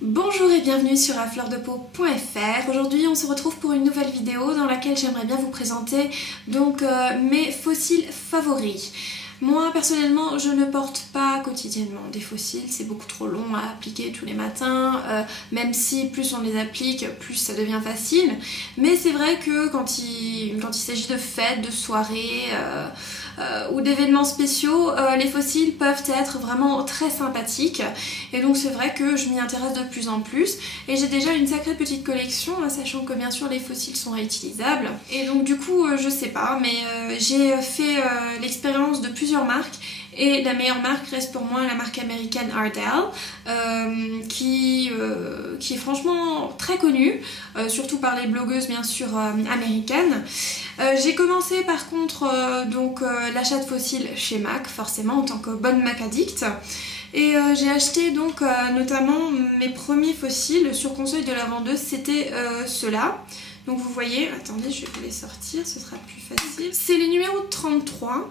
Bonjour et bienvenue sur afleurdepeau.fr. Aujourd'hui on se retrouve pour une nouvelle vidéo dans laquelle j'aimerais bien vous présenter donc mes fossiles favoris. Moi personnellement je ne porte pas quotidiennement des fossiles, c'est beaucoup trop long à appliquer tous les matins, même si plus on les applique plus ça devient facile. Mais c'est vrai que quand il s'agit de fêtes, de soirées ou d'événements spéciaux, les fossiles peuvent être vraiment très sympathiques et donc c'est vrai que je m'y intéresse de plus en plus et j'ai déjà une sacrée petite collection, sachant que bien sûr les fossiles sont réutilisables et donc du coup je sais pas, mais j'ai fait l'expérience de plusieurs marques et la meilleure marque reste pour moi la marque américaine Ardell qui est franchement très connue, surtout par les blogueuses bien sûr américaines. J'ai commencé par contre l'achat de fossiles chez MAC, forcément en tant que bonne MAC addict. Et j'ai acheté donc notamment mes premiers fossiles sur conseil de la vendeuse, c'était ceux-là. Donc vous voyez, attendez je vais vous les sortir, ce sera plus facile. C'est les numéros 33.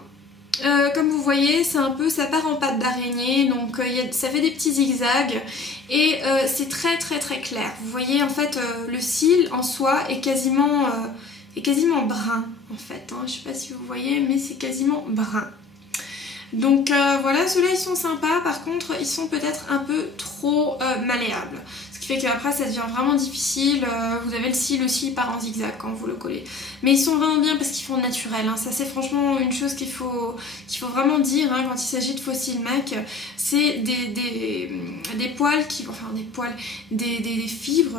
Comme vous voyez, c'est un peu, ça part en pâte d'araignée, donc ça fait des petits zigzags et c'est très clair. Vous voyez en fait le cil en soi est quasiment brun en fait, hein. Je sais pas si vous voyez mais c'est quasiment brun. Donc voilà, ceux-là ils sont sympas, par contre ils sont peut-être un peu trop malléables. Ce qui fait qu'après ça devient vraiment difficile, vous avez le cil aussi, il part en zigzag quand vous le collez. Mais ils sont vraiment bien parce qu'ils font naturel, hein. Ça c'est franchement une chose qu'il faut vraiment dire hein, quand il s'agit de fossiles MAC. C'est des poils qui, enfin des fibres,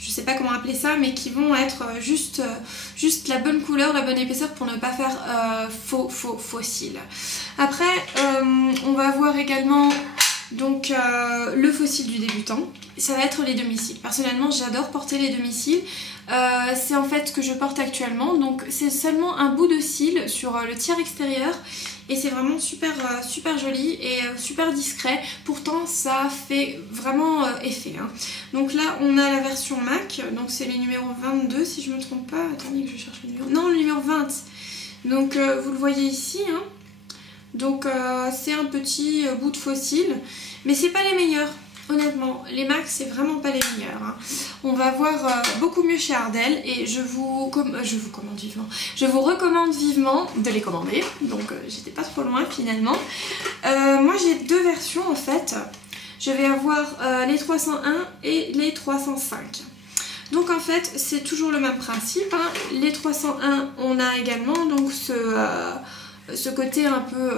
je sais pas comment appeler ça, mais qui vont être juste la bonne couleur, la bonne épaisseur pour ne pas faire faux cils. Après on va voir également donc le fossile du débutant, ça va être les demi-cils. Personnellement j'adore porter les demi-cils, c'est en fait ce que je porte actuellement, donc c'est seulement un bout de cils sur le tiers extérieur et c'est vraiment super joli et super discret, pourtant ça fait vraiment effet hein. Donc là on a la version MAC, donc c'est les numéros 22 si je me trompe pas, attendez que je cherche le numéro, non le numéro 20, donc vous le voyez ici hein. Donc c'est un petit bout de fossile, mais c'est pas les meilleurs, honnêtement. Les MAC c'est vraiment pas les meilleurs, hein. On va voir beaucoup mieux chez Ardell et je vous recommande vivement de les commander. Donc j'étais pas trop loin finalement. Moi j'ai deux versions en fait. Je vais avoir les 301 et les 305. Donc en fait c'est toujours le même principe, hein. Les 301 on a également donc ce côté un peu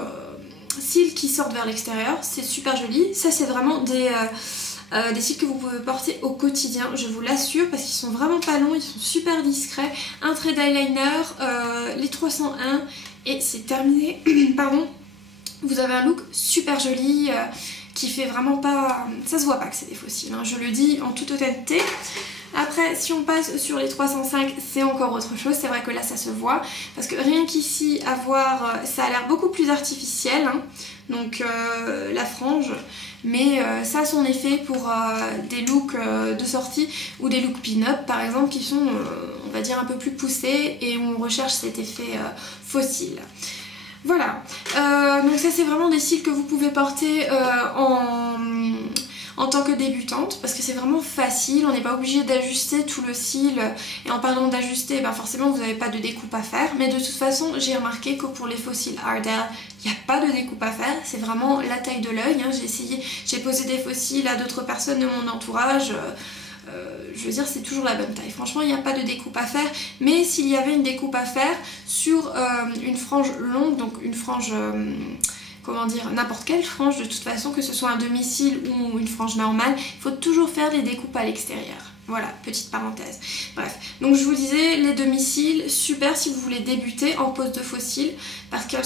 cils qui sortent vers l'extérieur, c'est super joli. Ça c'est vraiment des cils que vous pouvez porter au quotidien, je vous l'assure, parce qu'ils sont vraiment pas longs, ils sont super discrets. Un trait d'eyeliner, les 301 et c'est terminé. Pardon. Vous avez un look super joli qui fait vraiment pas... Ça se voit pas que c'est des fossiles, hein, je le dis en toute honnêteté. Après si on passe sur les 305 c'est encore autre chose, c'est vrai que là ça se voit parce que rien qu'ici à voir ça a l'air beaucoup plus artificiel hein. Donc la frange, mais ça a son effet pour des looks de sortie ou des looks pin-up par exemple qui sont on va dire un peu plus poussés et où on recherche cet effet fossile. Voilà, donc ça c'est vraiment des cils que vous pouvez porter en tant que débutante parce que c'est vraiment facile, on n'est pas obligé d'ajuster tout le cil et en parlant d'ajuster, ben forcément vous n'avez pas de découpe à faire, mais de toute façon j'ai remarqué que pour les fossiles Ardell il n'y a pas de découpe à faire, c'est vraiment la taille de l'œil hein. J'ai posé des fossiles à d'autres personnes de mon entourage, je veux dire c'est toujours la bonne taille, franchement il n'y a pas de découpe à faire, mais s'il y avait une découpe à faire sur une frange longue, donc une frange... comment dire, n'importe quelle frange de toute façon, que ce soit un demi-cil ou une frange normale, il faut toujours faire des découpes à l'extérieur. Voilà, petite parenthèse. Bref, donc je vous disais, les demi-cils, super si vous voulez débuter en pose de faux cils, parce que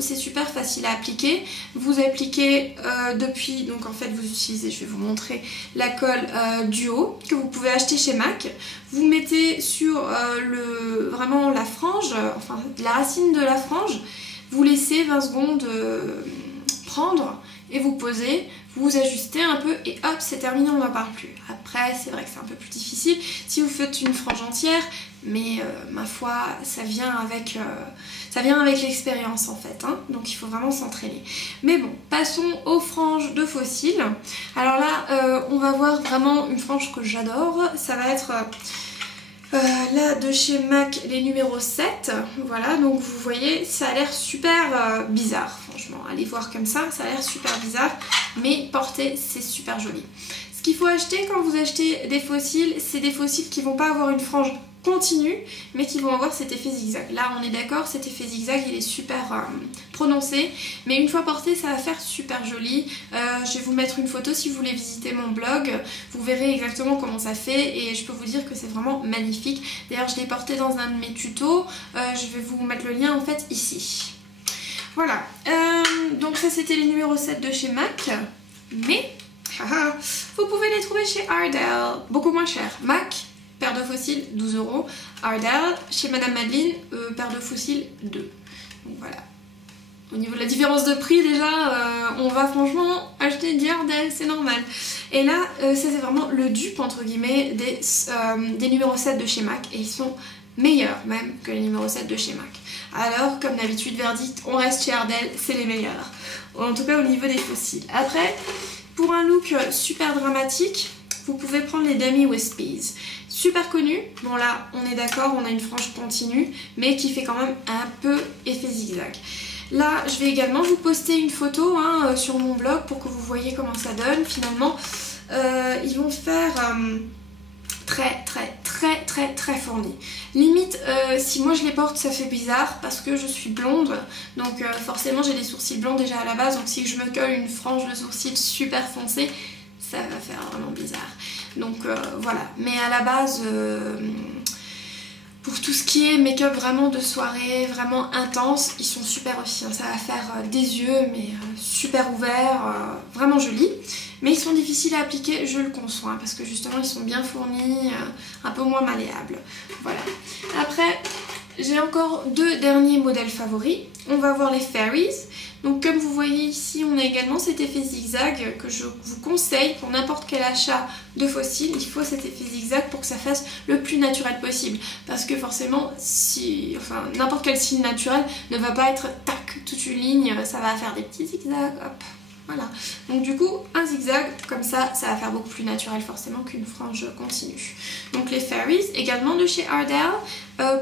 c'est super facile à appliquer. Vous appliquez depuis, donc en fait vous utilisez, je vais vous montrer, la colle duo que vous pouvez acheter chez MAC. Vous mettez sur vraiment la frange, enfin la racine de la frange, vous laissez 20 secondes prendre et vous posez, vous ajustez un peu et hop c'est terminé, on n'en parle plus. Après c'est vrai que c'est un peu plus difficile si vous faites une frange entière, mais ma foi ça vient avec Ça vient avec l'expérience en fait, hein, donc il faut vraiment s'entraîner. Mais bon, passons aux franges de faux cils. Alors là, on va voir vraiment une frange que j'adore. Ça va être là de chez MAC, les numéros 7. Voilà, donc vous voyez, ça a l'air super bizarre, franchement. Allez voir comme ça a l'air super bizarre, mais porter, c'est super joli. Ce qu'il faut acheter quand vous achetez des faux cils, c'est des faux cils qui vont pas avoir une frange continue, mais qui vont avoir cet effet zigzag. Là, on est d'accord, cet effet zigzag, il est super prononcé, mais une fois porté, ça va faire super joli. Je vais vous mettre une photo si vous voulez visiter mon blog. Vous verrez exactement comment ça fait et je peux vous dire que c'est vraiment magnifique. D'ailleurs, je l'ai porté dans un de mes tutos. Je vais vous mettre le lien en fait ici. Voilà. Donc ça, c'était les numéros 7 de chez MAC, mais vous pouvez les trouver chez Ardell, beaucoup moins cher. MAC, paire de faux cils, 12 €. Ardell, chez Madame Madeline, paire de faux cils, 2. Donc voilà. Au niveau de la différence de prix, déjà, on va franchement acheter du Ardell, c'est normal. Et là, ça c'est vraiment le dupe, entre guillemets, des numéros 7 de chez MAC. Et ils sont meilleurs même que les numéros 7 de chez MAC. Alors, comme d'habitude, verdict, on reste chez Ardell, c'est les meilleurs. En tout cas, au niveau des faux cils. Après, pour un look super dramatique, vous pouvez prendre les Demi Wispies. Super connu, bon là on est d'accord, on a une frange continue, mais qui fait quand même un peu effet zigzag. Là je vais également vous poster une photo sur mon blog pour que vous voyez comment ça donne. Finalement, ils vont faire très fourni. Limite, si moi je les porte, ça fait bizarre parce que je suis blonde, donc forcément j'ai des sourcils blancs déjà à la base, donc si je me colle une frange de sourcils super foncée, ça va faire vraiment bizarre. Donc voilà, mais à la base, pour tout ce qui est make-up vraiment de soirée, vraiment intense, ils sont super aussi. Ça va faire des yeux, mais super ouverts, vraiment jolis. Mais ils sont difficiles à appliquer, je le conçois, parce que justement ils sont bien fournis, un peu moins malléables. Voilà. Après, j'ai encore deux derniers modèles favoris. On va voir les Fairies. Donc comme vous voyez ici, on a également cet effet zigzag que je vous conseille pour n'importe quel achat de faux cils. Il faut cet effet zigzag pour que ça fasse le plus naturel possible. Parce que forcément, n'importe quel cil naturel ne va pas être tac, toute une ligne, ça va faire des petits zigzags, hop. Voilà, donc du coup un zigzag comme ça, ça va faire beaucoup plus naturel forcément qu'une frange continue. Donc les Fairies, également de chez Ardell,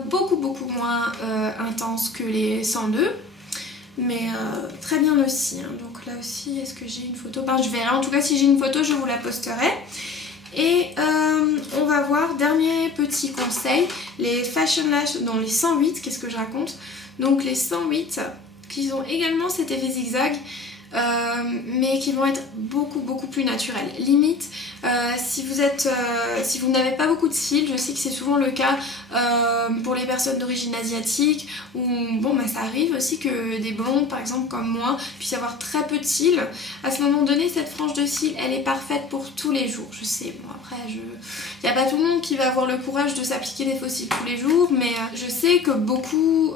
beaucoup moins intense que les 102, mais très bien aussi. Donc là aussi, est-ce que j'ai une photo? Je verrai, en tout cas si j'ai une photo je vous la posterai. Et on va voir, dernier petit conseil, les Fashion Lash dans les 108, qu'est-ce que je raconte? Donc les 108 qui ont également cet effet zigzag, mais qui vont être beaucoup plus naturels. Limite, si vous n'avez pas beaucoup de cils, je sais que c'est souvent le cas pour les personnes d'origine asiatique, ou bon ça arrive aussi que des blondes par exemple comme moi puissent avoir très peu de cils. À ce moment donné, cette frange de cils elle est parfaite pour tous les jours. Je sais, bon après il n'y a pas tout le monde qui va avoir le courage de s'appliquer des faux cils tous les jours, mais je sais que beaucoup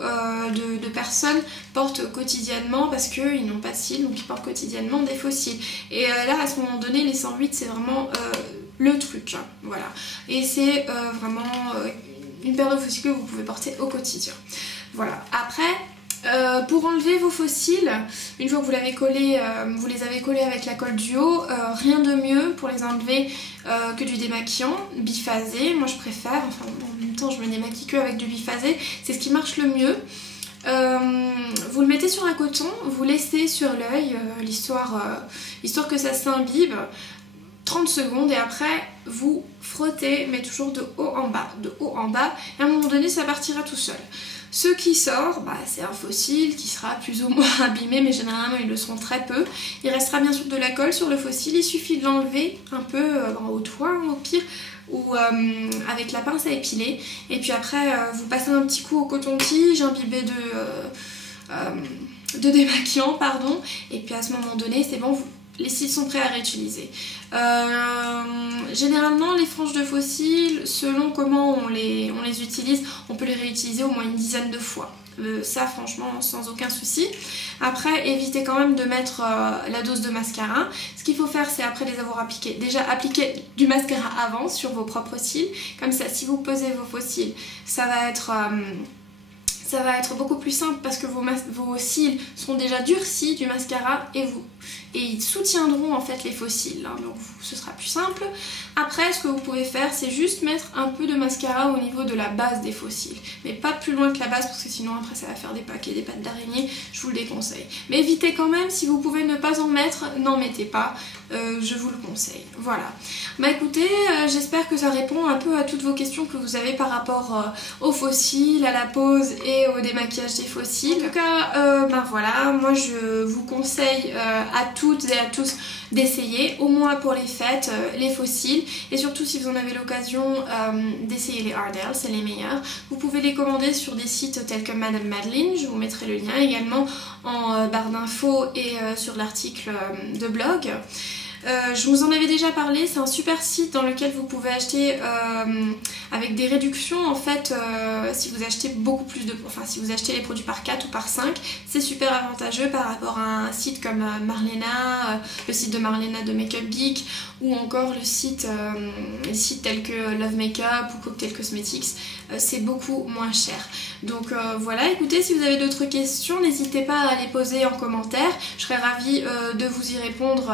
de personnes portent quotidiennement parce qu'ils n'ont pas de cils, donc ils portent quotidiennement des faux cils. Et là à ce moment donné, les 108 c'est vraiment le truc, voilà. Et c'est vraiment une paire de faux cils que vous pouvez porter au quotidien. Voilà. Après, pour enlever vos faux cils, une fois que vous les avez collés avec la colle duo, rien de mieux pour les enlever que du démaquillant biphasé. Moi je préfère, enfin en même temps je me démaquille que avec du biphasé, c'est ce qui marche le mieux. Vous le mettez sur un coton, vous laissez sur l'œil histoire que ça s'imbibe 30 secondes et après vous frottez, mais toujours de haut en bas, et à un moment donné ça partira tout seul. Ce qui sort, c'est un faux cil qui sera plus ou moins abîmé, mais généralement ils le seront très peu. Il restera bien sûr de la colle sur le faux cil, il suffit de l'enlever un peu au doigt au pire, ou avec la pince à épiler, et puis après vous passez un petit coup au coton-tige imbibé de démaquillant, pardon, et puis à ce moment donné c'est bon, les cils sont prêts à réutiliser. Généralement les franges de faux cils, selon comment on les utilise, on peut les réutiliser au moins une dizaine de fois. Ça franchement sans aucun souci. Après évitez quand même de mettre la dose de mascara. Ce qu'il faut faire c'est après les avoir appliqués, déjà appliquer du mascara avant sur vos propres cils. Comme ça si vous posez vos faux cils, ça va ça va être beaucoup plus simple parce que vos cils sont déjà durcis du mascara et ils soutiendront en fait les faux cils, hein, donc ce sera plus simple. Après, ce que vous pouvez faire, c'est juste mettre un peu de mascara au niveau de la base des faux cils, mais pas plus loin que la base parce que sinon après ça va faire des paquets, des pattes d'araignée, je vous le déconseille. Mais évitez quand même, si vous pouvez ne pas en mettre, n'en mettez pas, je vous le conseille. Voilà. Bah écoutez, j'espère que ça répond un peu à toutes vos questions que vous avez par rapport aux faux cils, à la pose et au démaquillage des faux cils. En tout cas, ben voilà, moi je vous conseille à toutes et à tous d'essayer, au moins pour les fêtes, les faux cils, et surtout si vous en avez l'occasion d'essayer les Ardell, c'est les meilleurs. Vous pouvez les commander sur des sites tels que Madame Madeline, je vous mettrai le lien également en barre d'infos et sur l'article de blog. Je vous en avais déjà parlé, c'est un super site dans lequel vous pouvez acheter avec des réductions en fait si vous achetez beaucoup plus de... Enfin si vous achetez les produits par 4 ou par 5, c'est super avantageux par rapport à un site comme Marlena, le site de Marlena de Make Up Geek ou encore les sites tels que Love Makeup ou Cocktail Cosmetics, c'est beaucoup moins cher. Donc voilà, écoutez, si vous avez d'autres questions, n'hésitez pas à les poser en commentaire, je serais ravie de vous y répondre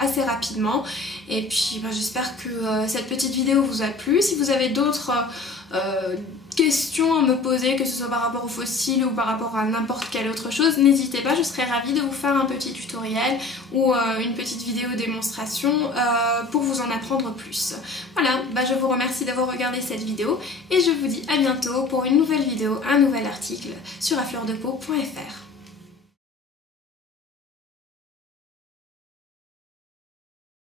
assez rapidement. Et puis j'espère que cette petite vidéo vous a plu. Si vous avez d'autres questions à me poser, que ce soit par rapport aux faux cils ou par rapport à n'importe quelle autre chose, n'hésitez pas, je serais ravie de vous faire un petit tutoriel ou une petite vidéo démonstration pour vous en apprendre plus. Voilà, je vous remercie d'avoir regardé cette vidéo et je vous dis à bientôt pour une nouvelle vidéo, un nouvel article sur afleurdepeau.fr.